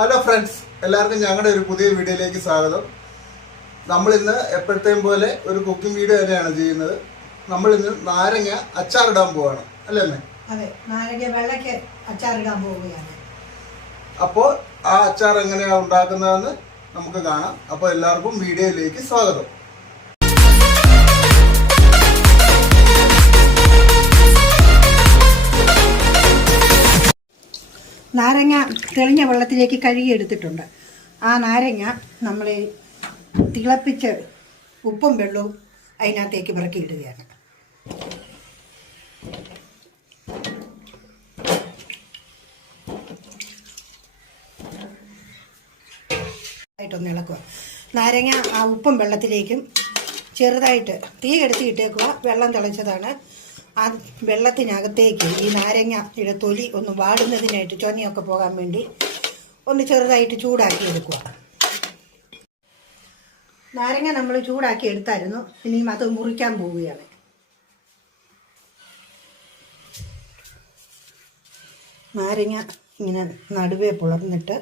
Hello friends എല്ലാവർക്കും ഞങ്ങളുടെ ഒരു പുതിയ വീഡിയോയിലേക്ക് സ്വാഗതം. നമ്മൾ ഇന്ന് എപ്പോഴത്തെയും പോലെ ഒരു കുക്കിംഗ് വീഡിയോ തന്നെയാണ് ചെയ്യുന്നത്. നമ്മൾ ഇന്ന് നാരങ്ങ അച്ചാറിടാൻ പോവാണ്. അല്ലേ അമ്മേ? അതെ നാരങ്ങ വെള്ളയ്ക്ക് അച്ചാറിടാൻ പോവുകയാണ്. അപ്പോൾ ആ അച്ചാർ എങ്ങനെയാണ് ഉണ്ടാക്കുന്നതെന്ന് നമുക്ക് കാണാം. അപ്പോൾ എല്ലാവർക്കും വീഡിയോയിലേക്ക് സ്വാഗതം. നാരങ്ങ തെളിഞ്ഞ വെള്ളത്തിലേക്ക് കഴുകി എടുത്തിട്ടുണ്ട് ആ നാരങ്ങ നമ്മൾ തിളപ്പിച്ച് ഉപ്പും വെള്ളവും അതിനകത്തേക്ക് പിറക്കിയിടുകയാണ്. ആയിട്ടൊന്ന് ഇളക്കുക. നാരങ്ങ ആ ഉപ്പും വെള്ളത്തിലേക്കും ചെറുതായിട്ട് തീ കെടുത്തി ഇട്ടേക്കുക. വെള്ളം തിളച്ചതാണ്. ആ വെള്ളത്തിനകത്തേക്ക് ഈ നാരങ്ങയുടെ തൊലി ഒന്ന് വാടുന്നതിനായിട്ട് ചൊനയൊക്കെ പോകാൻ വേണ്ടി ഒന്ന് ചെറുതായിട്ട് ചൂടാക്കി എടുക്കുക. നാരങ്ങ നമ്മൾ ചൂടാക്കി എടുത്തായിരുന്നു. ഇനിയും അത് മുറിക്കാൻ പോവുകയാണ്. നാരങ്ങ ഇങ്ങനെ നടുവേ പുളർന്നിട്ട്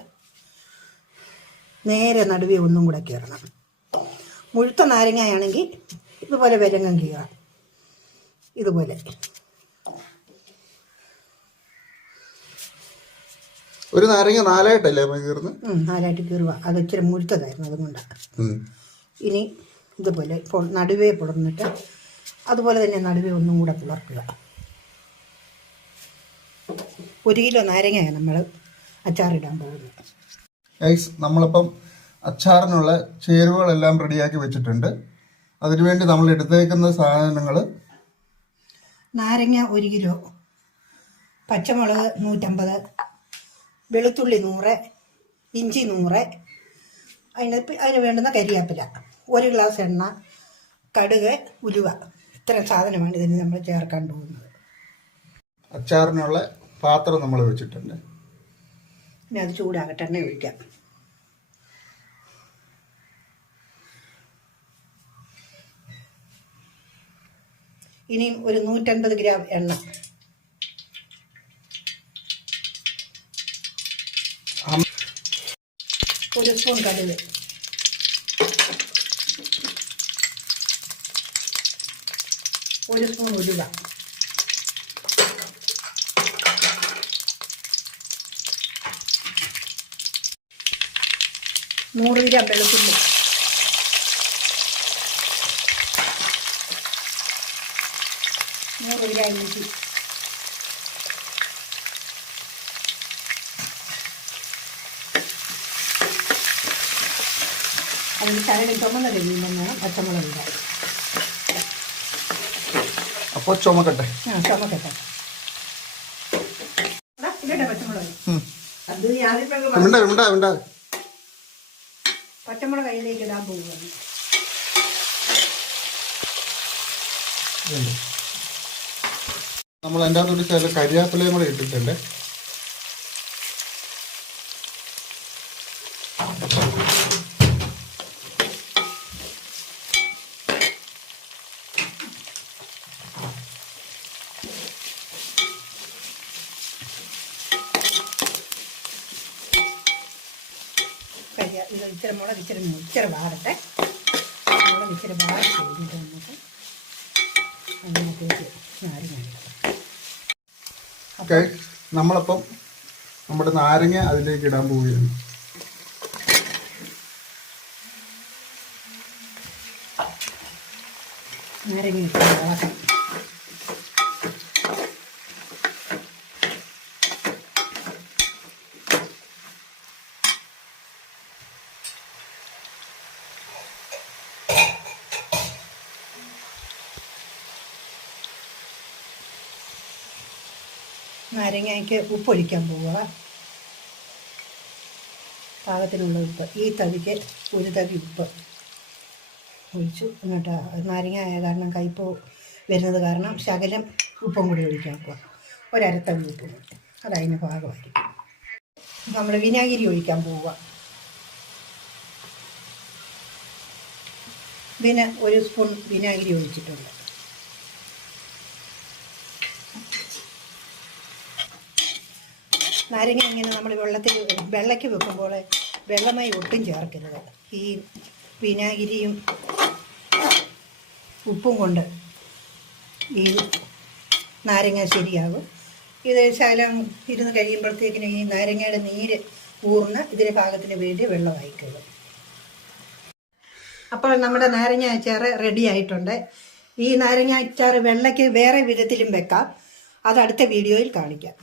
നേരെ നടുവേ ഒന്നും കൂടെ കയറണം മുഴുത്ത നാരങ്ങയാണെങ്കിൽ ഇതുപോലെ വിലങ്ങം കീറാം. ഇതുപോലെ. ഒരു നാരങ്ങ നാലായിട്ടല്ലേ ഉം, നാലായിട്ട് കീറുക. അത് ഇച്ചിരി മുഴുത്തതായിരുന്നു അതുകൊണ്ടാണ് ഇനി ഇതുപോലെ ഇപ്പോൾ നടുവേ പുളർന്നിട്ട് അതുപോലെ തന്നെ നടുവേ ഒന്നും കൂടെ പുളർക്കുക ഒരു കിലോ നാരങ്ങയാണ് നമ്മൾ അച്ചാറിടാൻ പോകുന്നത്. ഐസ് നമ്മളിപ്പം അച്ചാറിനുള്ള ചേരുവകളെല്ലാം റെഡിയാക്കി വെച്ചിട്ടുണ്ട്. അതിനുവേണ്ടി നമ്മൾ എടുത്തേക്കുന്ന സാധനങ്ങൾ നാരങ്ങ ഒരു കിലോ. പച്ചമുളക് നൂറ്റമ്പത്. വെളുത്തുള്ളി നൂറ്. ഇഞ്ചി നൂറ്. അതിന് അതിന് വേണ്ടുന്ന കരിയാപ്പില. ഒരു ഗ്ലാസ് എണ്ണ. കടുക് ഉലുവ. ഇത്തരം സാധനമാണ് ഇതിന് നമ്മൾ ചേർക്കാൻ പോകുന്നത്. അച്ചാറിനുള്ള പാത്രം നമ്മൾ വെച്ചിട്ടുണ്ട്. ഇനി അത് ചൂടാകട്ടെ എണ്ണ ഒഴിക്കാം. ഇനിയും ഒരു നൂറ്റൻപത് ഗ്രാം എണ്ണ. ഒരു സ്പൂൺ കടുക്. ഒരു സ്പൂൺ ഉരുക നൂറ് ഗ്രാം വെളുത്തുള്ളി. നൂറ് ഗ്രാം ഇഞ്ചി അതിന് ശകലം ചുമന്ന കഴിയുമ്പോൾ പച്ചമുളക് അപ്പോൾ ചുമക്കട്ടെ. ആ ചുമക്കട്ടെ. പച്ചമുളക്. അത് പച്ചമുളക് കയ്യിലേക്ക് ഇടാൻ പോവുകയാണ്. നമ്മൾ അതിന്റെ അകത്തോട്ട് ചില കരിയാപ്പിലയും കൂടെ ഇട്ടിട്ടുണ്ട്. ഇച്ചിരി മുളക് ഇച്ചിരി ഇച്ചിരി വാടട്ടെ. മുളക് ഇച്ചിരി വാടി കഴിഞ്ഞിട്ട് നമുക്ക് അതിനകത്തേക്ക് നാരങ്ങ ഇടാം. ഓക്കെ നമ്മളപ്പം നമ്മുടെ നാരങ്ങ അതിലേക്ക് ഇടാൻ പോവുകയാണ്. നാരങ്ങ നാരങ്ങയ്ക്ക് ഉപ്പൊഴിക്കാൻ പോവുക. പാകത്തിനുള്ള ഉപ്പ്. ഈ തവിക്ക് ഒരു തവി ഉപ്പ് ഒഴിച്ചു. എന്നിട്ട് നാരങ്ങ ആയ കാരണം കയ്പ് വരുന്നത് കാരണം ശകലം ഉപ്പും കൂടി ഒഴിക്കാൻ പോവുക ഒരരത്തവി ഉപ്പ്. അതതിന് പാകമായിരിക്കും. നമ്മൾ വിനാഗിരി ഒഴിക്കാൻ പോവുക. പിന്നെ ഒരു സ്പൂൺ വിനാഗിരി ഒഴിച്ചിട്ടുണ്ട്. നാരങ്ങ ഇങ്ങനെ നമ്മൾ വെള്ളത്തിൽ വെള്ളയ്ക്ക് വെക്കുമ്പോൾ വെള്ളമായി ഒട്ടും ചേർക്കരുത്. ഈ വിനാഗിരിയും ഉപ്പും കൊണ്ട് ഈ നാരങ്ങ ശരിയാകും. ഇത് ശകലം ഇരുന്ന് കഴിയുമ്പോഴത്തേക്കിനും ഈ നാരങ്ങയുടെ നീര് ഊർന്ന് ഇതിന് പാകത്തിന് വേണ്ടി വെള്ളമായിക്കോളും അപ്പോൾ നമ്മുടെ നാരങ്ങ അച്ചാർ റെഡി ആയിട്ടുണ്ട്. ഈ നാരങ്ങ അച്ചാർ വെള്ളയ്ക്ക് വേറെ വിധത്തിലും വെക്കാം. അത് അടുത്ത വീഡിയോയിൽ കാണിക്കാം.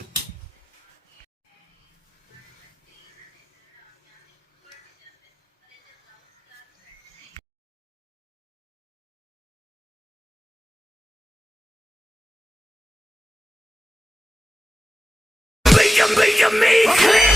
you, make me clear.